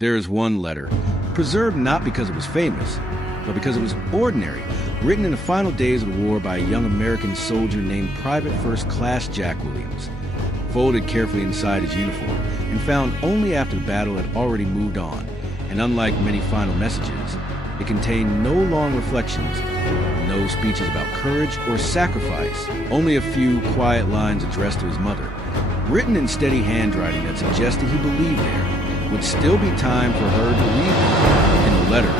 There is one letter, preserved not because it was famous, but because it was ordinary, written in the final days of the war by a young American soldier named Private First Class Jack Williams, folded carefully inside his uniform, and found only after the battle had already moved on. And unlike many final messages, it contained no long reflections, no speeches about courage or sacrifice, only a few quiet lines addressed to his mother, written in steady handwriting that suggested he believed there would still be time for her to read them. In the letter,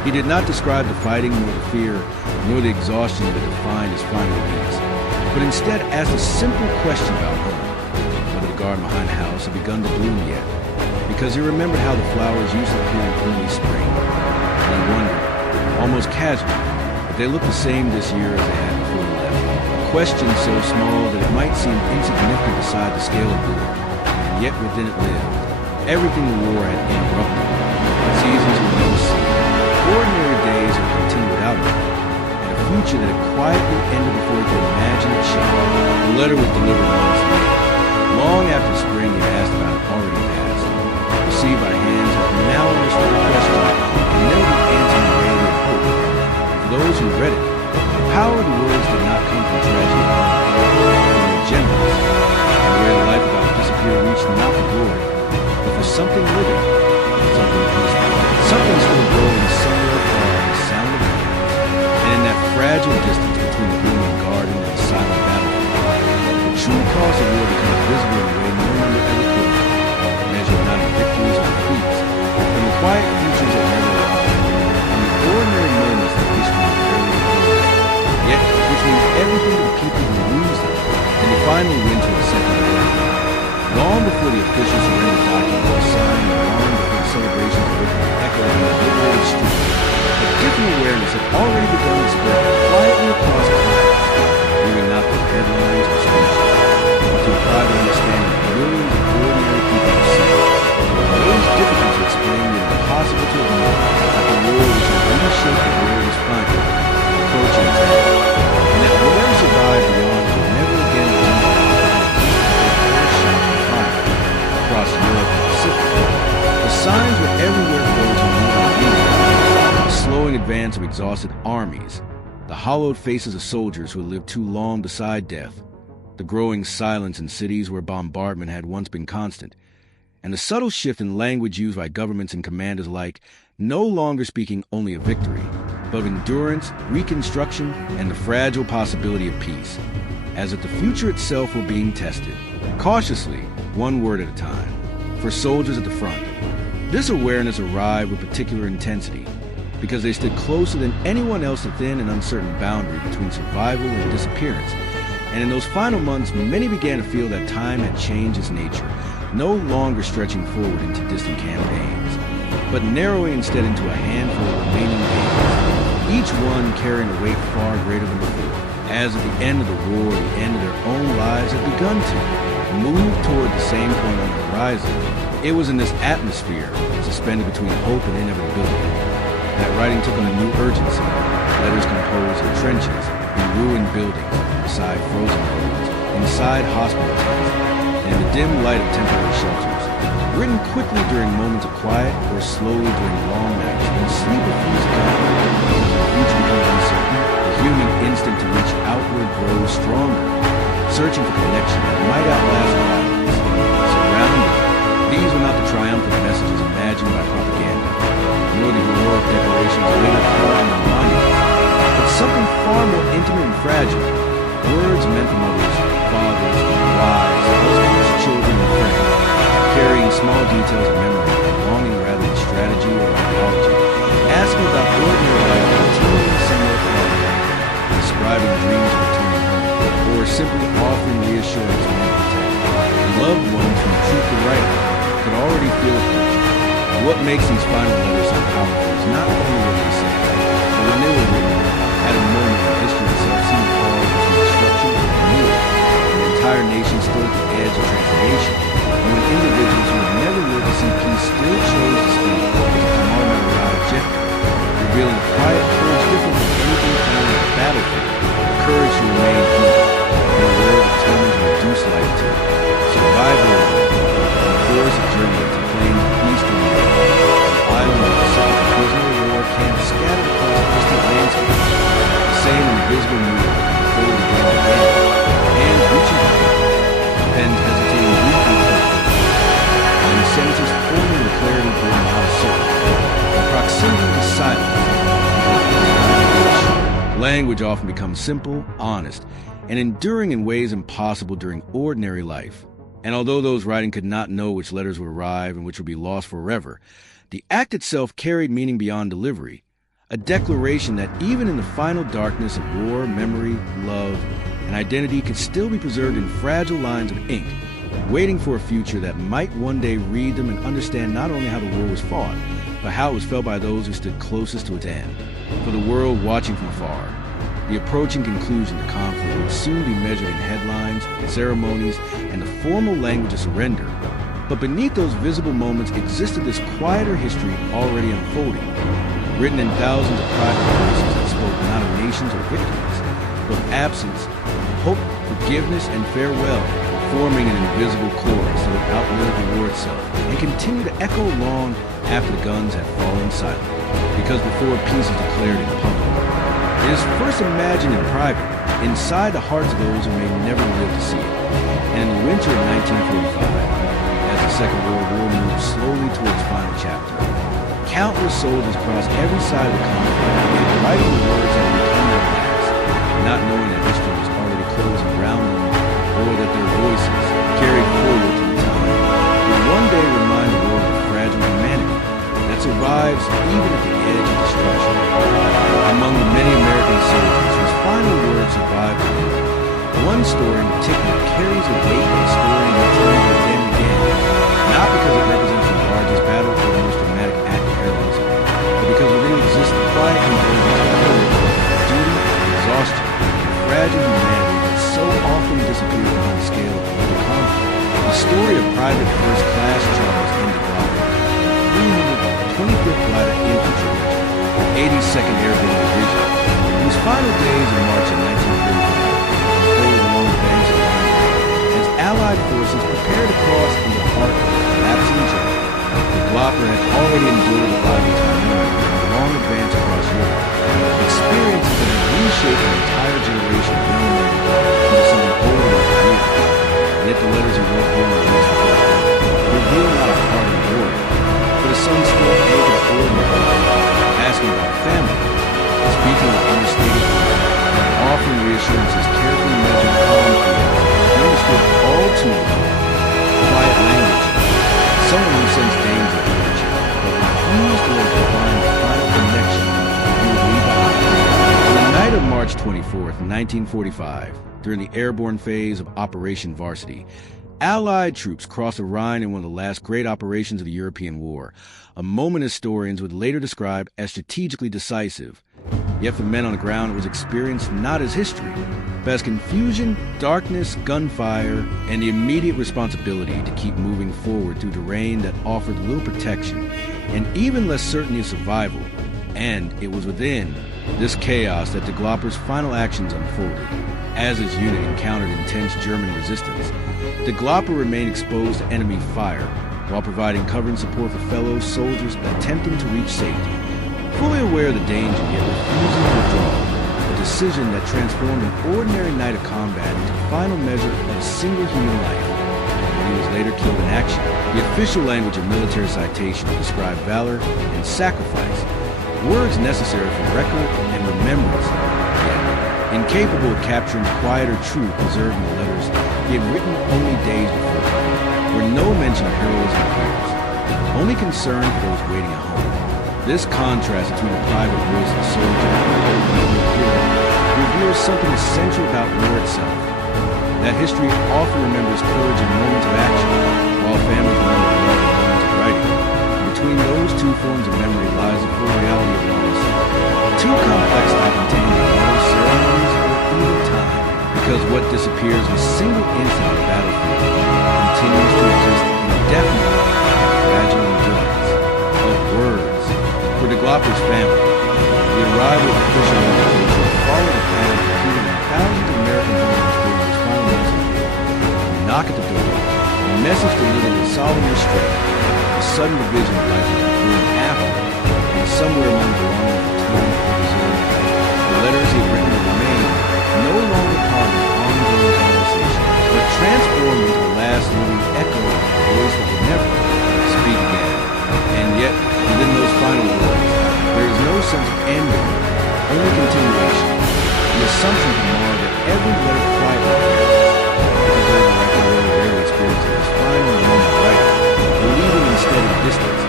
he did not describe the fighting, nor the fear, nor the exhaustion that defined his final weeks, but instead asked a simple question about home, whether the garden behind the house had begun to bloom yet, because he remembered how the flowers used to appear in early spring, and he wondered, almost casually, if they looked the same this year as they had before he left. A question so small that it might seem insignificant beside the scale of war, and yet within it lived everything the war had interrupted. Seasons with no sea, ordinary days would continue without him, and a future that had quietly ended before he could imagine it changed. The letter was delivered months later, long after spring he asked about it already passed, received by hands that now understood the question and never the answer in the way he had hoped. For those who read it, the power of the words did not come from tragedy alone, but from the generals, and the way the life about disappeared reached not for glory, but for something living, something peaceful, something still growing somewhere far in the sound of hands, and in that fragile distance between the blooming garden and the silent battlefield, the true cause of war becomes visible in a way no one ever could, measured not in victories or defeats, but in the quiet futures that never arrive, and the ordinary moments that history barely records, yet which means everything to the people who lose them, and the final winter of the Second World War. Long before the official surrender document was signed, and long before the celebrations of victory echoed in the liberated streets, a different awareness had already begun to spread quietly across the planet, moving not through headlines or speeches, but through a private understanding of millions of ordinary people who see it. It is difficult to explain yet impossible to ignore that the war which had reshaped the world is finally approaching its end, and that whatever survived beyond will never again be across Europe and the Pacific. The signs were everywhere for those who knew the slowing advance of exhausted armies, the hollowed faces of soldiers who had lived too long beside death, the growing silence in cities where bombardment had once been constant, and the subtle shift in language used by governments and commanders alike, no longer speaking only of victory, but of endurance, reconstruction, and the fragile possibility of peace, as if the future itself were being tested, cautiously, one word at a time, for soldiers at the front. This awareness arrived with particular intensity because they stood closer than anyone else within an uncertain boundary between survival and disappearance. And in those final months, many began to feel that time had changed its nature, no longer stretching forward into distant campaigns, but narrowing instead into a handful of remaining days, each one carrying a weight far greater than before, as at the end of the war, the end of their own lives had begun to move toward the same point on the horizon. It was in this atmosphere, suspended between hope and inevitability, that writing took on a new urgency. Letters composed in trenches, in ruined buildings, beside frozen roads, inside hospital tents, and in the dim light of temporary shelters. Written quickly during moments of quiet or slowly during long nights when sleep refused to come, because the future becomes uncertain. The human instinct to reach outward grows stronger, searching for connection that might outlast violence. Surrounded, these were not the triumphant messages imagined by propaganda, nor the heroic declarations later carved on monuments, but something far more intimate and fragile. Words meant for mothers, fathers, wives, husbands, children, and friends, carrying small details of memory, longing rather than strategy or ideology, asking about ordinary life continuing somewhere far away, describing dreams of returning home, or simply offering reassurance when protected. Loved ones whom truth to write could already feel approaching. And what makes these final letters so powerful is not only what they say, but when they were written, at a moment when history itself seemed called between destruction and renewal, when the entire nation stood at the edge of transformation, and when individuals who had never lived to see peace still chose to speak as a common objective, revealing a quiet courage different from anything found on the battlefield, the courage to remain human, in a world determined to reduce life to survival, and the force of Germany to claim peace to the world. language often becomes simple, honest, and enduring in ways impossible during ordinary life. And although those writing could not know which letters would arrive and which would be lost forever, the act itself carried meaning beyond delivery, a declaration that even in the final darkness of war, memory, love, and identity could still be preserved in fragile lines of ink, waiting for a future that might one day read them and understand not only how the war was fought, but how it was felt by those who stood closest to its end. For the world watching from afar, the approaching conclusion to conflict would soon be measured in headlines, ceremonies, and the formal language of surrender. But beneath those visible moments existed this quieter history already unfolding, written in thousands of private voices that spoke not of nations or victories, but of absence, hope, forgiveness, and farewell, forming an invisible chorus that would outlive the war itself and continue to echo long after the guns had fallen silent. Because before peace is declared in public, it is first imagined in private, inside the hearts of those who may never live to see it. And in the winter of 1945, as the Second World War moved slowly toward its final chapter, countless soldiers across every side of the conflict began writing the words that would become their last, not knowing that history was already closing around them, or that their voices, carried forward to the time, would one day remind the world of fragile humanity that survives even at the edge of destruction. Among the many American soldiers whose final words survived the war, one story in particular carries a weight of historians returning to again and again, not because it represents the largest battle or the most dramatic act of heroism, but because within it exists the quiet convergence of courage, duty, exhaustion, and fragile humanity that so often disappears behind the scale of political conflict. The story of Private First Class Charles N. DeGlopper, 325th Glider Infantry Regiment, 82nd Airborne Division, whose final days in March of 1945 unfolded along the banks of the Rhine as Allied forces prepared to cross in the heart of the collapsing Germany. DeGlopper had already endured the violence of Normandy and a long advance across Europe, experiences that had reshaped an entire generation of young men into something older than years. Yet the letters he wrote home on his reveal not a hardened warrior, but a son still able to ordinary life, asking about family, speaking with understated pride, and offering reassurances carefully measured calm feelings. He understood all too well quiet language, someone who sensed danger and danger, but refused to let it define the final connection he would leave behind. On the night of March 24th, 1945, during the airborne phase of Operation Varsity, Allied troops crossed the Rhine in one of the last great operations of the European War, a moment historians would later describe as strategically decisive. Yet for men on the ground, it was experienced not as history, but as confusion, darkness, gunfire, and the immediate responsibility to keep moving forward through terrain that offered little protection and even less certainty of survival. And it was within this chaos that DeGlopper's final actions unfolded. As his unit encountered intense German resistance, DeGlopper remained exposed to enemy fire while providing cover and support for fellow soldiers attempting to reach safety. Fully aware of the danger, yet refusing to withdraw, a decision that transformed an ordinary night of combat into the final measure of a single human life. When he was later killed in action, the official language of military citation described valor and sacrifice, words necessary for record and remembrance, yet incapable of capturing the quieter truth preserved in the letters he had written only days before, where no mention of heroism appears, only concern for those waiting at home. This contrast between the private voice of the soldier and the hero reveals something essential about war itself. That history often remembers courage in moments of action, while families remember love in moments of writing. And between those two forms of memory lies the full reality of loss, too complex to contain no ceremonies or even time, because what disappears in a single instant of the battlefield continues to exist indefinitely in the fragile endurance of words. For DeGlopper's family, the arrival of official notification followed a pattern repeated in thousands of American homes during those final months of the war. A knock at the door, a message delivered with solemn restraint, a sudden division of life was occurring after, and somewhere among the belongings of time and preserved, the letters he had written would remain no longer part of an ongoing conversation, but transformed into the last living echo of a voice that would never speak again. And yet, within those final words, there is no sense of ending, only continuation. assumption can mar that every letter quietly carries. Because their director really rarely experiences this final moment of writing, believing instead in distance,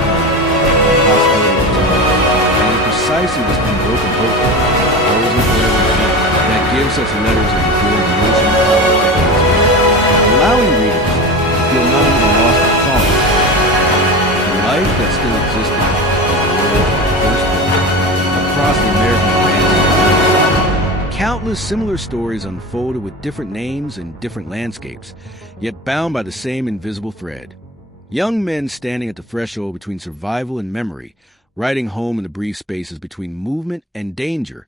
time, the possibility of tomorrow. And it's precisely this unbroken hope, frozen forever in ink, that gives such letters an enduring emotional power decades later, allowing readers to feel not only the loss of thought, the life that still existed in the world of the first book, across the American landscape. Countless similar stories unfolded with different names and different landscapes, yet bound by the same invisible thread. Young men standing at the threshold between survival and memory, riding home in the brief spaces between movement and danger,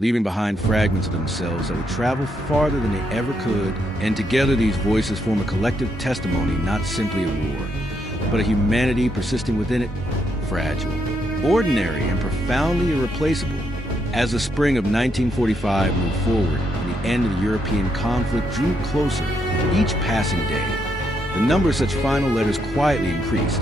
leaving behind fragments of themselves that would travel farther than they ever could, and together these voices form a collective testimony, not simply a war, but a humanity persisting within it, fragile, ordinary, and profoundly irreplaceable. As the spring of 1945 moved forward and the end of the European conflict drew closer with each passing day, the number of such final letters quietly increased,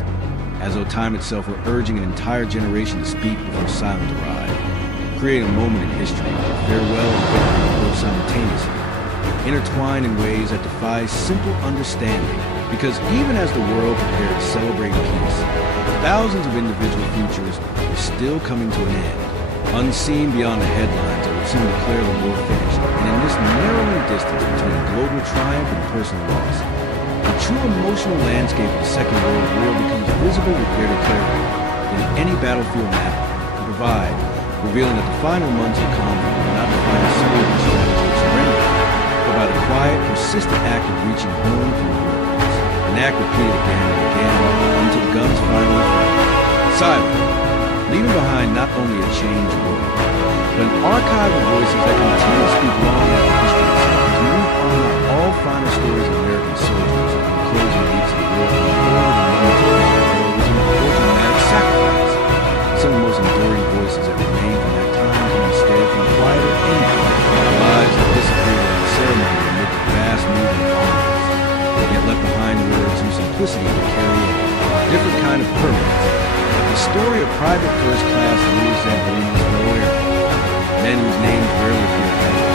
as though time itself were urging an entire generation to speak before silence arrived, creating a moment in history where farewell and victory occur simultaneously, intertwined in ways that defy simple understanding. Because even as the world prepared to celebrate peace, thousands of individual futures were still coming to an end, unseen beyond the headlines that would soon declare the war finished. And in this narrowing distance between global triumph and personal loss, the true emotional landscape of the Second World War becomes visible with greater clarity than any battlefield map can provide, revealing that the final months of conflict were not defined solely by strategy or surrender, but by the quiet, persistent act of reaching home from the workplace, an act repeated again and again until the guns finally fell. Silent, leaving behind not only a changed world, but an archive of voices that continue to speak long after history itself as we move on to all final stories of American soldiers in the closing weeks of the war, from the horror of military heroism to dramatic sacrifice. Some of the most enduring voices that remain from that time come instead from quieter endings, lives that disappeared in the ceremony amid the vast movement of armies, yet left behind words whose simplicity would carry a different kind of permanence. The story of Private First Class Louis Zamboni's lawyer, men whose names rarely appear in history,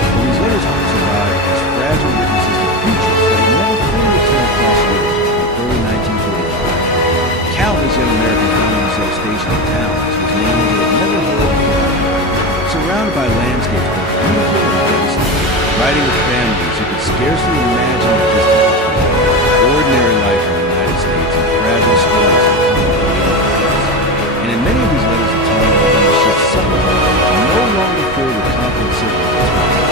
but whose letters only survive as fragile witnesses to futures that never fully returned across Europe in early 1945. Countless young Americans found themselves stationed in towns whose names they had never heard before, surrounded by landscapes both beautiful and devastating, riding with families who could scarcely imagine the distance between ordinary life in the United States and fragile stories of and in many of these letters of time the shift subtly, no longer filled with confident circumstances.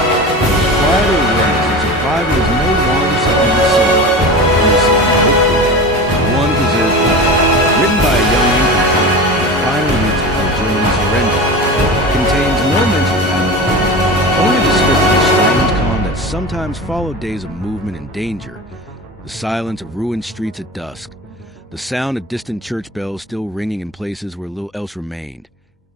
The quieter awareness that survival is no longer something to see, only something to hope for. One preserved life, written by a young infantryman in the final weeks before German surrender, contains no mention of battle, only a description of strange calm that sometimes followed days of movement and danger, the silence of ruined streets at dusk, the sound of distant church bells still ringing in places where little else remained,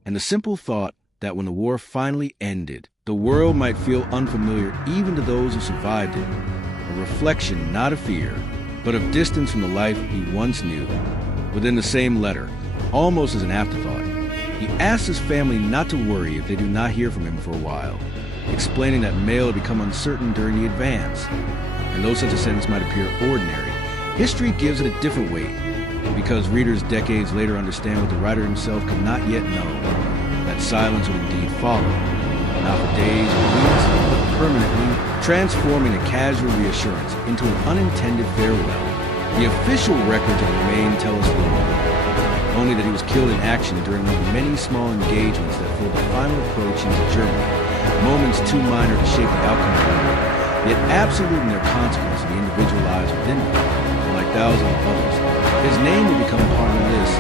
and the simple thought that when the war finally ended, the world might feel unfamiliar even to those who survived it, a reflection not of fear, but of distance from the life he once knew. Within the same letter, almost as an afterthought, he asks his family not to worry if they do not hear from him for a while, explaining that mail had become uncertain during the advance, and though such a sentence might appear ordinary, history gives it a different weight, because readers decades later understand what the writer himself could not yet know, that silence would indeed follow, not for days or weeks, but permanently, transforming a casual reassurance into an unintended farewell. The official records of the remain tell us little, only that he was killed in action during one of the many small engagements that formed the final approach into Germany, moments too minor to shape the outcome of the war, yet absolute in their consequence in the individual lives within them, and like thousands of others. His name would become part of the list,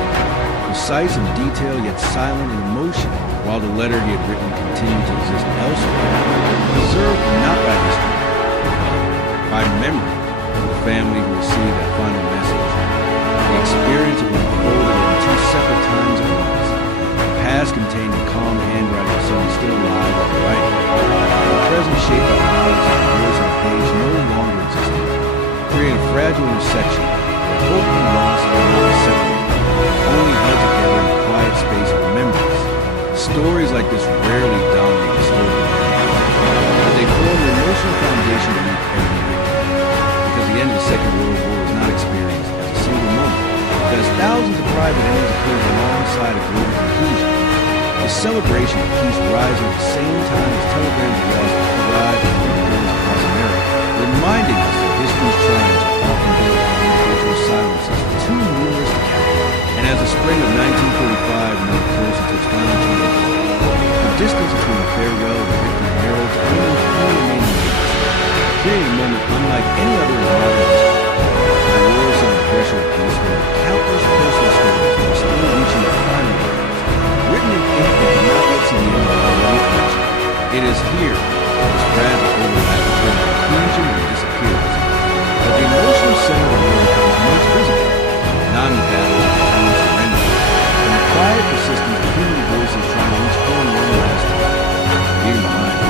precise in detail yet silent in emotion, while the letter he had written continued to exist elsewhere, preserved not by history, but by memory of the family who received that final message. The experience of unfolded in two separate times at once. The past contained the calm handwriting of someone still alive or writing. The present shaped by the knowledge that the voice on the page no longer existed, creating a fragile intersection where hope and loss were not separated, only held together in the quiet space of remembrance. Stories like this rarely dominate the story of thousands of private endings occurred alongside a global conclusion. The celebration of peace rising at the same time as telegrams lost arrived at windows across America, reminding us that history's triumphs are often built on individual silences too numerous to count. And as the spring of 1945 moved closer to its final termination, the distance between the farewell and victory heralds only a few remaining days, creating a moment unlike any other in modern history. The war set the pressure of peace when countless personal stories were still reaching their final words, written in ink that did not yet see the end of the revolution. It is here, this fragile overlap between conclusion and disappearance, that the emotional center of the war becomes most visible, not in the battle of town surrender, and the quiet persistence of human voices trying to reach home one last time, leaving behind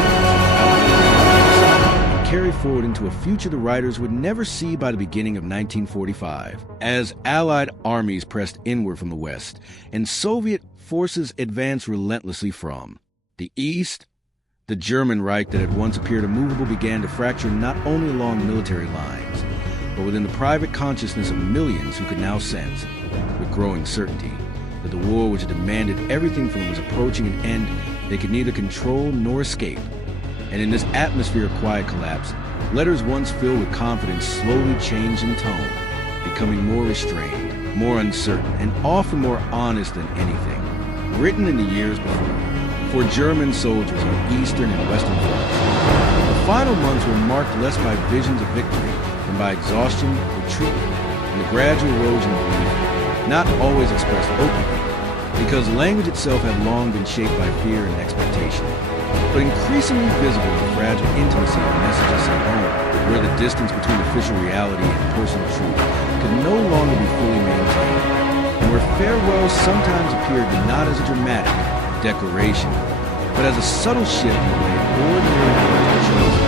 and carry forward into a future the writers would never see by the beginning of 1945, as Allied armies pressed inward from the West, and Soviet forces advanced relentlessly from the East. The German Reich that had once appeared immovable began to fracture not only along military lines, but within the private consciousness of millions who could now sense, with growing certainty, that the war which had demanded everything from them was approaching an end they could neither control nor escape. And in this atmosphere of quiet collapse, letters once filled with confidence slowly changed in tone, becoming more restrained, more uncertain, and often more honest than anything written in the years before, for German soldiers on eastern and western fronts. The final months were marked less by visions of victory than by exhaustion, retreat, and the gradual erosion of belief, not always expressed openly, because language itself had long been shaped by fear and expectation, but increasingly visible in the fragile intimacy of messages sent home, where the distance between official reality and personal truth could no longer be fully maintained, and where farewells sometimes appeared not as a dramatic declaration, but as a subtle shift in the way ordinary words were chosen.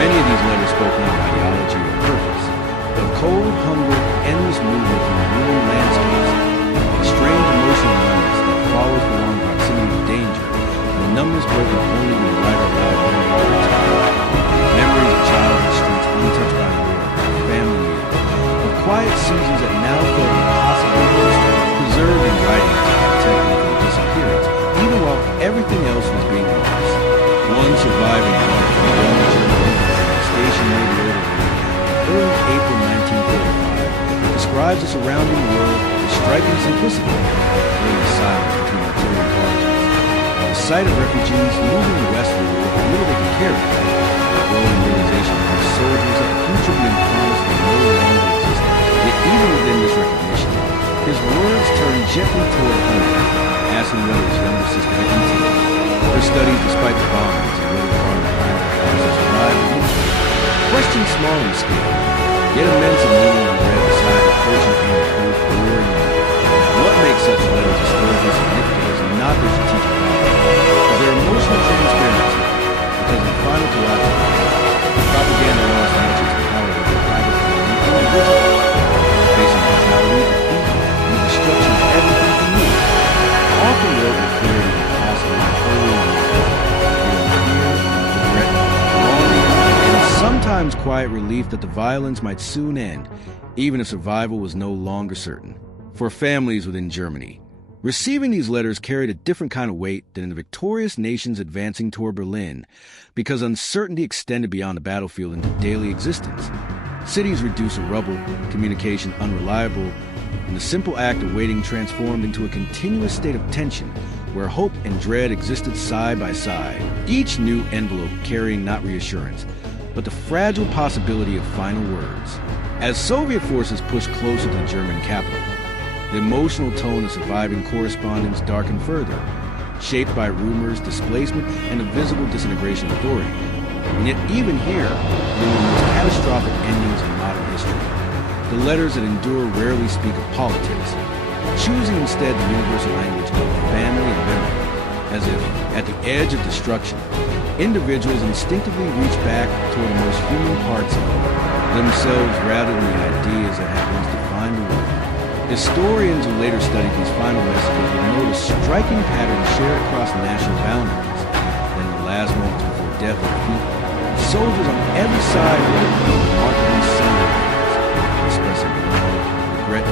Many of these letters spoke not of ideology or purpose, but of cold hunger, endless movement through ruined landscapes, and strange emotional numbness that followed for long proximity to danger, and numbness broken only when the writer allowed memory to return. Memories of childhood streets untouched by war, family meals, of quiet seasons that now felt impossible to preserved in writing to protect them from disappearance, even while everything else was being lost. One surviving one of the German infantry stationed near the Order in early April 1945 describes the surrounding world with striking simplicity, during the silence between artillery barges. The sight of refugees moving westward with little they could carry, the growing realization of the soldiers that the future being promised may no longer exist. Yet even within this recognition, his words turned gently toward home, asking whether his younger sister had continued her studies despite the bombings and whether the armed behind her survived the winter. Questions small in scale, yet immense in meaning when read beside the approaching end of both war and war. What makes such letters historically significant is not their strategic value, but their emotional transparency, because in the final collapse of the war, propaganda lost much its power over private individuals, facing brutality, defeat, and the destruction of everything from you. Often wrote with clarity and possibly early fear, regret, longing, and sometimes quiet relief that the violence might soon end, even if survival was no longer certain. For families within Germany, receiving these letters carried a different kind of weight than in the victorious nations advancing toward Berlin, because uncertainty extended beyond the battlefield into daily existence. Cities reduced to rubble, communication unreliable, and the simple act of waiting transformed into a continuous state of tension where hope and dread existed side by side, each new envelope carrying not reassurance, but the fragile possibility of final words. As Soviet forces pushed closer to the German capital, the emotional tone of surviving correspondence darkened further, shaped by rumors, displacement, and the visible disintegration of authority. And yet even here, in one of the most catastrophic endings in modern history, the letters that endure rarely speak of politics, choosing instead the universal language of family and memory, as if, at the edge of destruction, individuals instinctively reach back toward the most human parts of themselves rather than the ideas that had once defined the world. Historians who later studied these final messages would note a striking pattern shared across national boundaries. That in the last moments before death or defeat, soldiers on every side wrote remarkably similar words, expressing love, regret,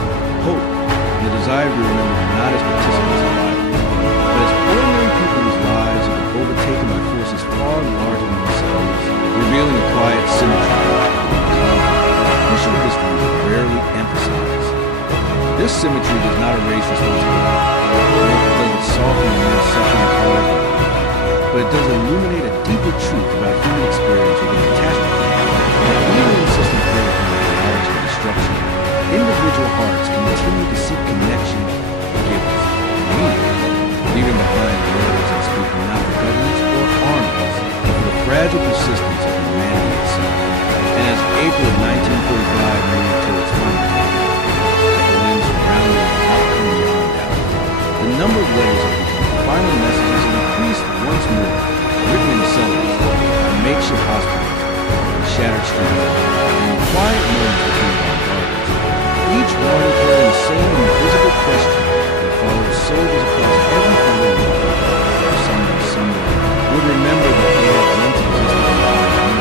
hope, and the desire to be remembered not as participants in life, but as ordinary people whose lives have been overtaken by forces far larger than themselves, revealing a quiet symmetry that official history rarely emphasizes. This symmetry does not erase responsibility, nor does it soften the immense suffering caused by it, but it does illuminate a deeper truth about human experience within catastrophe, that even in system failure from knowledge and destruction, individual hearts continue to seek connection, forgiveness, and meaning, leaving behind words that speak not for governments or armies, but for the fragile persistence of humanity itself. And as April of 1945 moved to its final Berlin surrounding an outcome beyond doubt, the number of letters that become final messages increased once more, written in cellars, on makeshift hospitals, and shattered streets, and in quiet moments between bombardments. Each one carrying the same invisible question that followed soldiers across every front of the world. Someone someday would remember that they had once existed in uniform.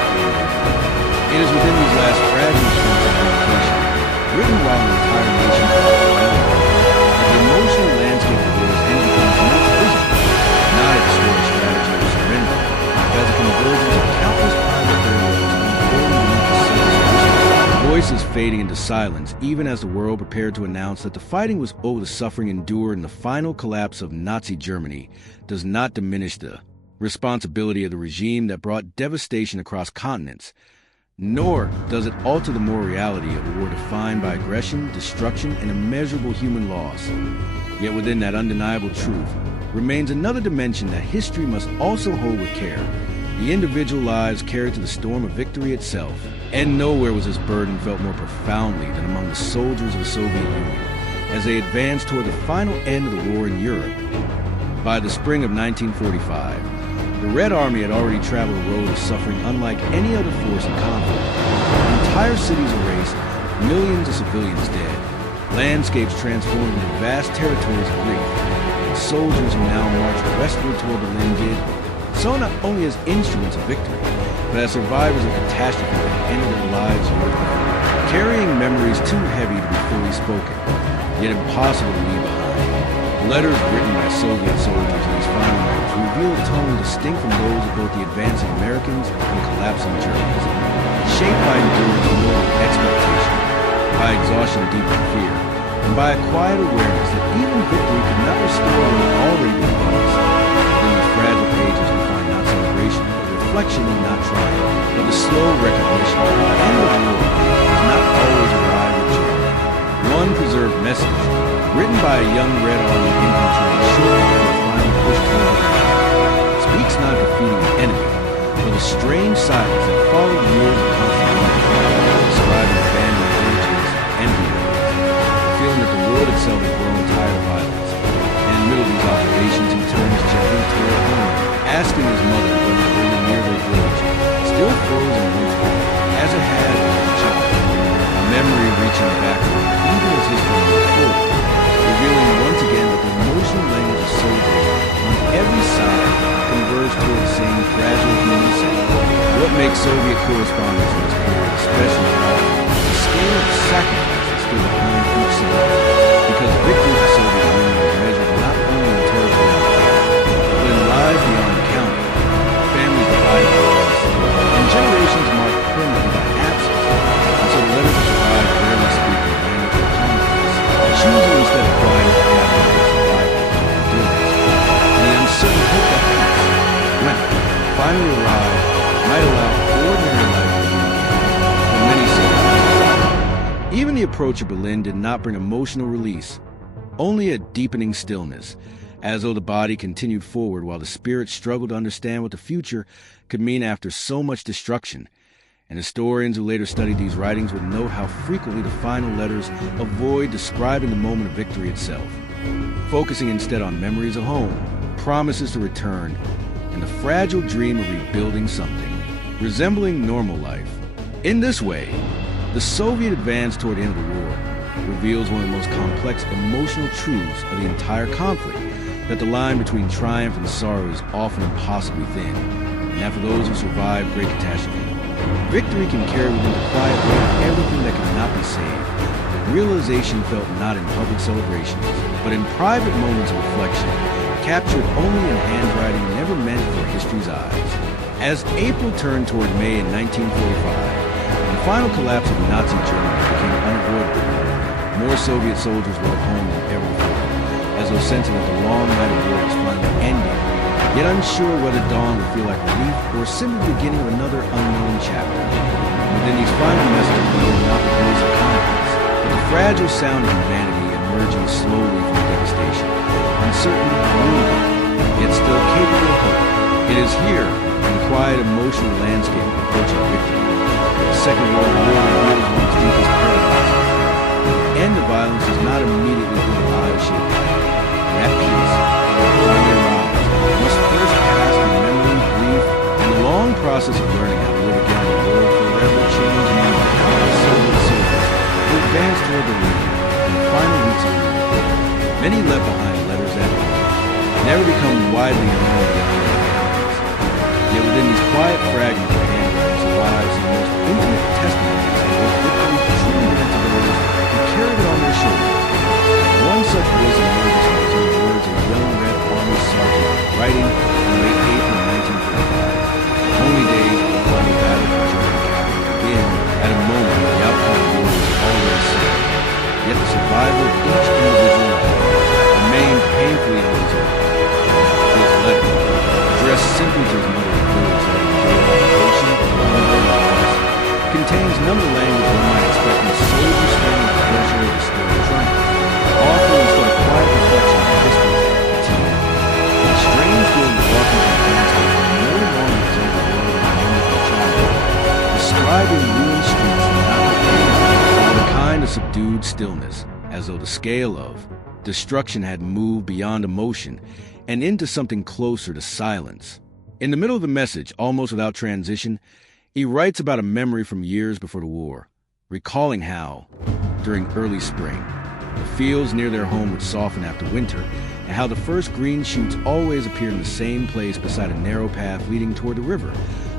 It is within these last fragile points of communication, written while the entire nation was rebelling, that the emotional landscape of war then becomes most visible, not a destroyed strategy of surrender, but as a convergence of countless private areas unfolding beneath the surface. Voices fading into silence, even as the world prepared to announce that the fighting was over. The suffering endured in the final collapse of Nazi Germany does not diminish the responsibility of the regime that brought devastation across continents, nor does it alter the moral reality of a war defined by aggression, destruction, and immeasurable human loss. Yet within that undeniable truth remains another dimension that history must also hold with care: the individual lives carried to the storm of victory itself. And nowhere was this burden felt more profoundly than among the soldiers of the Soviet Union as they advanced toward the final end of the war in Europe. By the spring of 1945, the Red Army had already traveled a road of suffering unlike any other force in conflict. Entire cities erased, millions of civilians dead, landscapes transformed into vast territories of grief, and soldiers who now marched westward toward Berlin did so not only as instruments of victory, but as survivors of catastrophe that ended their lives years before, carrying memories too heavy to be fully spoken, yet impossible to leave behind. Letters written by Soviet soldiers in these final moments reveal a tone distinct from those of both the advancing Americans and collapsing Germans, shaped by endurance more than expectation, by exhaustion deep in fear, and by a quiet awareness that even victory could not restore what had already been lost. Within these fragile pages we find not celebration, but reflection and not triumph, but the slow recognition that the end of war does not always arrive with joy. One preserved message, written by a young Red Army infantryman shortly before the final push toward the ground, speaks not of defeating the enemy, but the strange silence that followed years of constant conflict, describing abandoned villages, empty roads, the feeling that the world itself had grown tired of violence. And in the middle of these observations, he turns gently toward home, asking his mother whether the river near their village still flows in winter, as it had when a child, a memory reaching backward even as history moved forward, revealing once again that the emotional language of soldiers on every side converge toward the same fragile human self. What makes Soviet correspondence from this period especially powerful is the scale of sacrifice that stood behind each soldier, because victory for Soviet Union was measured not only in territory, but in lives beyond counting, families divided by loss, and generations marked permanently by absence. And so the letters that survived rarely speak in the language of confidence, choosing instead of crying for admirable survival and endurance. And the uncertain hope that peace, when it finally arrived, might allow ordinary life to begin again. For many soldiers, even the approach of Berlin did not bring emotional release, only a deepening stillness, as though the body continued forward while the spirit struggled to understand what the future could mean after so much destruction. And historians who later studied these writings would note how frequently the final letters avoid describing the moment of victory itself, focusing instead on memories of home, promises to return, and the fragile dream of rebuilding something resembling normal life. In this way, the Soviet advance toward the end of the war reveals one of the most complex emotional truths of the entire conflict, that the line between triumph and sorrow is often impossibly thin, and that for those who survive great catastrophe, victory can carry within the quiet weight everything that cannot be saved, realization felt not in public celebrations, but in private moments of reflection, captured only in handwriting never meant for history's eyes. As April turned toward May in 1945, the final collapse of Nazi Germany became unavoidable. More Soviet soldiers wrote home than ever before, as though sensing that the long night of war was finally ending, yet unsure whether dawn would feel like relief or simply the beginning of another unknown chapter. Within these final messages we hear not the voice of confidence, but the fragile sound of humanity emerging slowly from devastation, uncertain, wounded, yet still capable of hope. It is here, in the quiet, emotional landscape of approaching victory, the Second World War reveals one of its deepest paradoxes. The end of violence does not immediately bring lives shaped by it. That peace, finally arrives, must first pass through memory, grief, and the long process of learning how to live again in a world forever changed and by countless Soviet soldiers who advanced toward the lead in the final weeks of the war. Many left behind letters that never become widely known beyond their families. Yet within these quiet fragments of handwriting survives the most intimate testimonies of what victory truly meant to those who carried it on their shoulders. One such voice emerges from the words of a young Red Army sergeant writing in late April 1945. Only days before the battle for German capital begin at a moment when the outcome of the war is already certain. Yet the survival of each individual life remained painfully unresolved. His letter, addressed simply to his mother and boys that enjoyed occupation and long lives, contains none of the language one might expect from a soldier standing the pressure of the story triumph, offering instead a quiet reflection of distance and fatigue. A strange feeling of walking through the landscape no longer resembled the world of a wonderful child, describing ruined streets not with anger, but with a kind of subdued stillness, as though the scale of destruction had moved beyond emotion and into something closer to silence. In the middle of the message, almost without transition, he writes about a memory from years before the war, recalling how, during early spring, the fields near their home would soften after winter, and how the first green shoots always appeared in the same place beside a narrow path leading toward the river,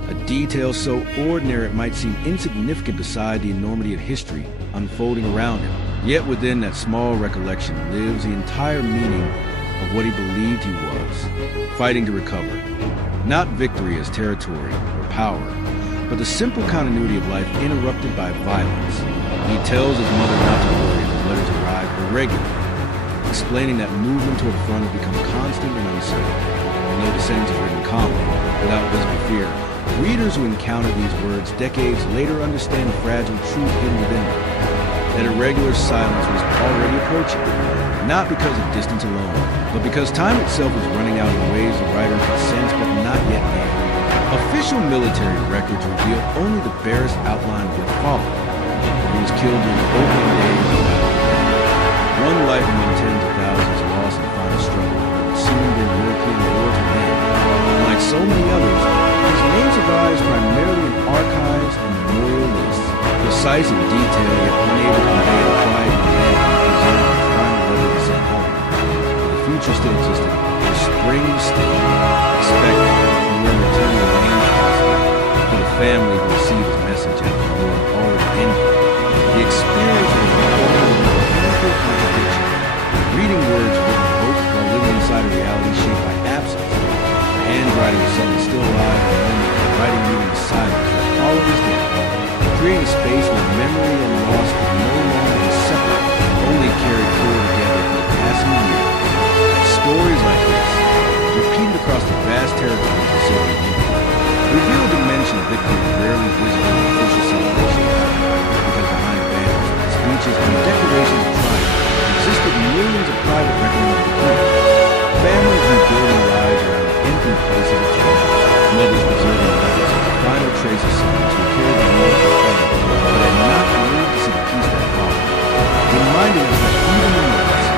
a detail so ordinary it might seem insignificant beside the enormity of history unfolding around him. Yet within that small recollection lives the entire meaning of what he believed he was, fighting to recover. Not victory as territory or power, but the simple continuity of life interrupted by violence. He tells his mother not to worry if his letters arrive irregularly, explaining that movement toward the front has become constant and uncertain. And though the sentence is written calmly, without visible fear, readers who encounter these words decades later understand the fragile truth hidden within them. That irregular silence was already approaching, not because of distance alone, but because time itself was running out in ways the writer could sense but not yet name. Official military records reveal only the barest outline of what followed. He was killed during the opening days of the battle. One life among tens of thousands lost in the final struggle would soon bring European war to an end. And like so many others, his name survives primarily in archives and memorial lists, precise in detail yet unable to convey the pride and humanity preserved in the final letter he sent home. But the future still existed. The spring was still expected, and when returning remained possible for the family who received his message after the war had already ended. The experience was a painful contradiction. Reading words written in hope while living inside a reality shaped by absence. The handwriting of someone still alive in the moment, the writing meaning the silence that always dead, creating a space where memory and loss could no longer be separate, only carried forward together for the passing years. Stories like this, repeated across the vast territories of the Soviet Union, reveal a dimension of victory rarely visible in official celebrations, because behind banners, speeches, and declarations of triumph existed millions of private reckonings of grief, families rebuilding lives around empty places of tragedy, mothers preserving letters as the final trace of sons who carried the war for fun, but had not lived to see the peace that followed, reminding us that even in moments,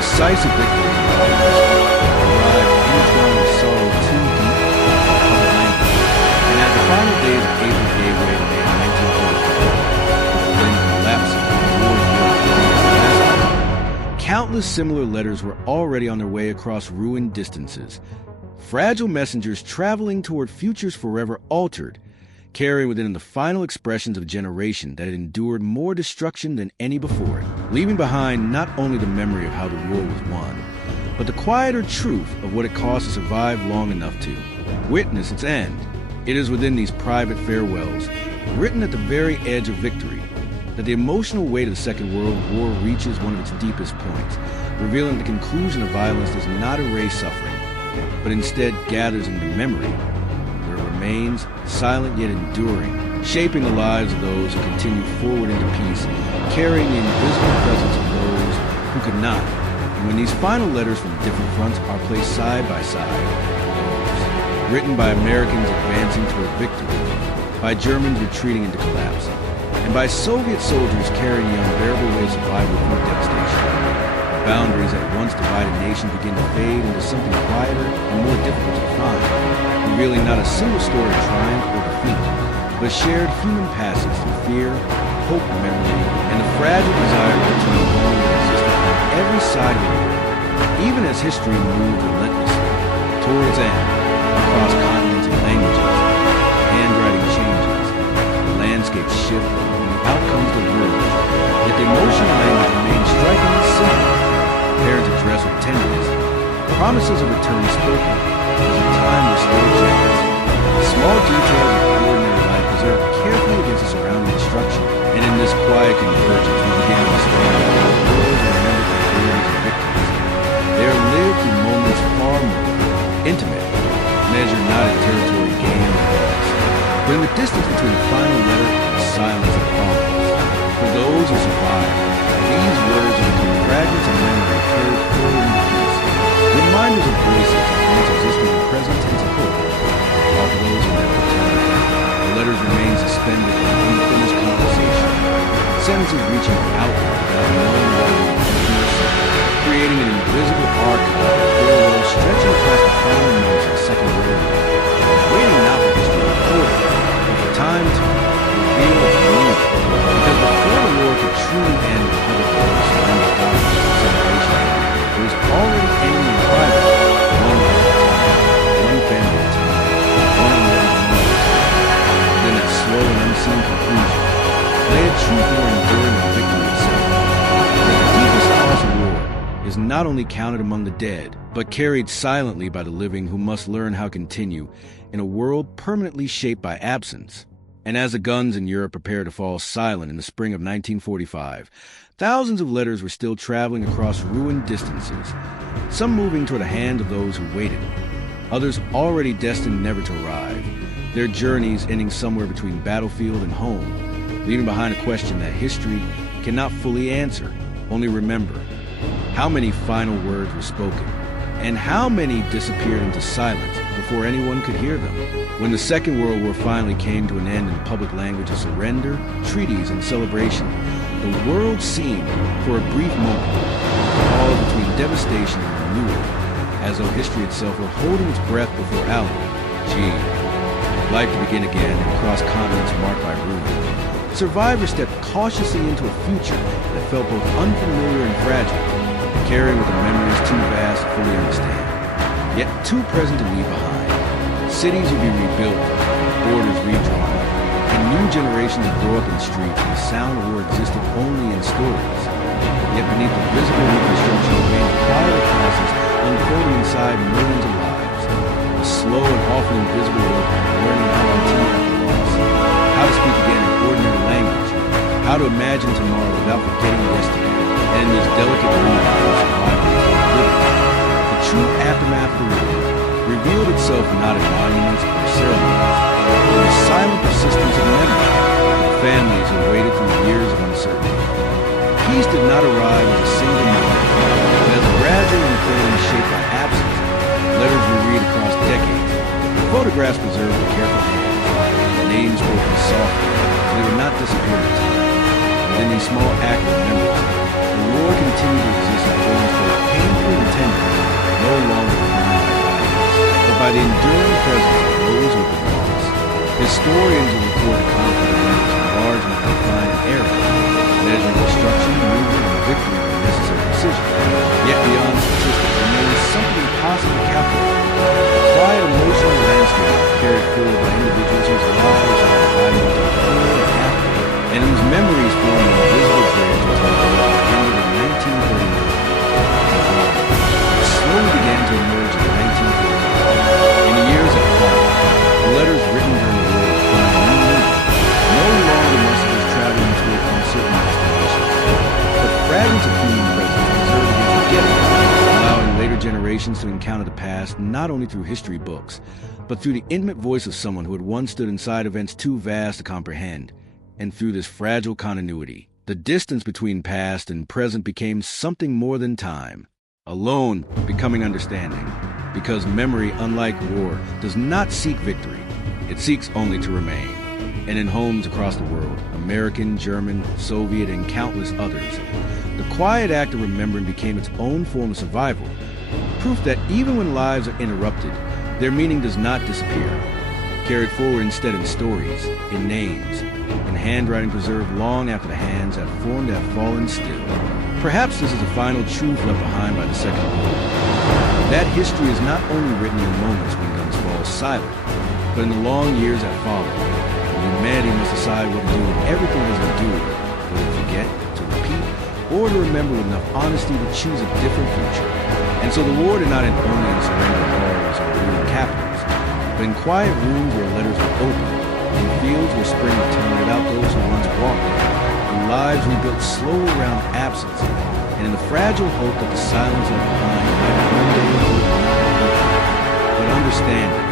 decisive victories in our history arrived intertwined with sorrow too deep for public language. And as the final days of April gave way to May 1945, with Berlin collapsing and the war in Europe drawing its last blow, countless similar letters were already on their way across ruined distances, fragile messengers traveling toward futures forever altered, carrying within it the final expressions of a generation that had endured more destruction than any before it, leaving behind not only the memory of how the war was won, but the quieter truth of what it cost to survive long enough to witness its end. It is within these private farewells, written at the very edge of victory, that the emotional weight of the Second World War reaches one of its deepest points, revealing the conclusion of violence does not erase suffering, but instead gathers into memory, where it remains, silent yet enduring, shaping the lives of those who continue forward into peace, carrying the invisible presence of those who could not. And when these final letters from different fronts are placed side by side, those written by Americans advancing toward victory, by Germans retreating into collapse, and by Soviet soldiers carrying the unbearable way of survival through devastation, the boundaries that once divided nations begin to fade into something quieter and more difficult to define, revealing not a single story of triumph or defeat, but shared human passage through fear, hope, memory, and the fragile desire to return home that existed on every side of the world, even as history moved relentlessly toward its end, across continents and languages. Handwriting changes, the landscape shifts, and the outcomes diverge. Yet the emotional language remains strikingly simple. Parents address with tenderness, promises of return spoken, as a time restored gentleness. Small details of ordinary life preserved carefully against the surrounding destruction. And in this quiet convergence, we begin to understand that the world remembered the glories and victories. They are lived through moments far more intimate, measured not in territory gained or lost, but in the distance between the final letter and the silence that follows. For those who survive, these words are become fragments of memory carried forward into peace, reminders of voices that once existed in the present tense of hope. While for those who never return, the letters remain suspended in unfinished conversation, sentences reaching outward without knowing what they will do, creating an invisible archive of farewell stretching across the final months of the Second World War, waiting not for history to record it, but for time to reveal its meaning. Because before the war could truly end in public wars and the thousands of celebration, there was already ending in private, one life at a time, one family at a time, one another at another. Then that slow and unseen conclusion lay a truth more enduring than victory itself. That the deepest cause of war is not only counted among the dead, but carried silently by the living who must learn how to continue in a world permanently shaped by absence. And as the guns in Europe prepared to fall silent in the spring of 1945, thousands of letters were still traveling across ruined distances, some moving toward the hand of those who waited, others already destined never to arrive, their journeys ending somewhere between battlefield and home, leaving behind a question that history cannot fully answer. Only remember, how many final words were spoken, and how many disappeared into silence before anyone could hear them. When the Second World War finally came to an end in the public language of surrender, treaties, and celebration, the world seemed, for a brief moment, to pause between devastation and renewal, as though history itself were holding its breath before allowing, life to begin again across continents marked by ruin. Survivors stepped cautiously into a future that felt both unfamiliar and fragile, carrying with them memories too vast to fully understand, yet too present to leave behind. Cities would be rebuilt, borders redrawn, and new generations would grow up in streets where the sound of war existed only in stories. Yet beneath the visible reconstruction remained a quiet process unfolding inside millions of lives. A slow and often invisible work of learning how to continue after loss, how to speak again in ordinary language, how to imagine tomorrow without forgetting yesterday, and in this delicate movement of survival to living. The true aftermath of the war revealed itself not in monuments or ceremonies, but in the silent persistence of memory, of families who waited through years of uncertainty. Peace did not arrive as a single moment, but as a gradual unfolding shaped by absence, letters we read across decades, photographs preserved with careful hands, names spoken softly, so they would not disappear in time. Within these small acts of memories, the war continued to exist in forms that were painful and tender, no longer defined by violence, but by the enduring presence of those who have been lost. Historians will record the conflict events large enough to define an era, measuring destruction, movement, and victory with necessary precision. Yet beyond statistics remains something impossible to calculate, a quiet emotional landscape carried forward by individuals whose lives generations to encounter the past not only through history books, but through the intimate voice of someone who had once stood inside events too vast to comprehend, and through this fragile continuity. The distance between past and present became something more than time, alone becoming understanding, because memory, unlike war, does not seek victory. It seeks only to remain. And in homes across the world, American, German, Soviet, and countless others, the quiet act of remembering became its own form of survival, proof that even when lives are interrupted, their meaning does not disappear, carried forward instead in stories, in names, in handwriting preserved long after the hands that formed have fallen still. Perhaps this is the final truth left behind by the Second World War. That history is not only written in the moments when guns fall silent, but in the long years that follow, when humanity must decide what to do with everything it has endured, whether to forget, to repeat, or to remember with enough honesty to choose a different future. And so the war did not end only in surrender halls or ruined capitals, but in quiet rooms where letters were opened, in fields where spring turned out those who once walked there, in lives rebuilt slowly around absence, and in the fragile hope that the silence left behind might one day hold not but understanding.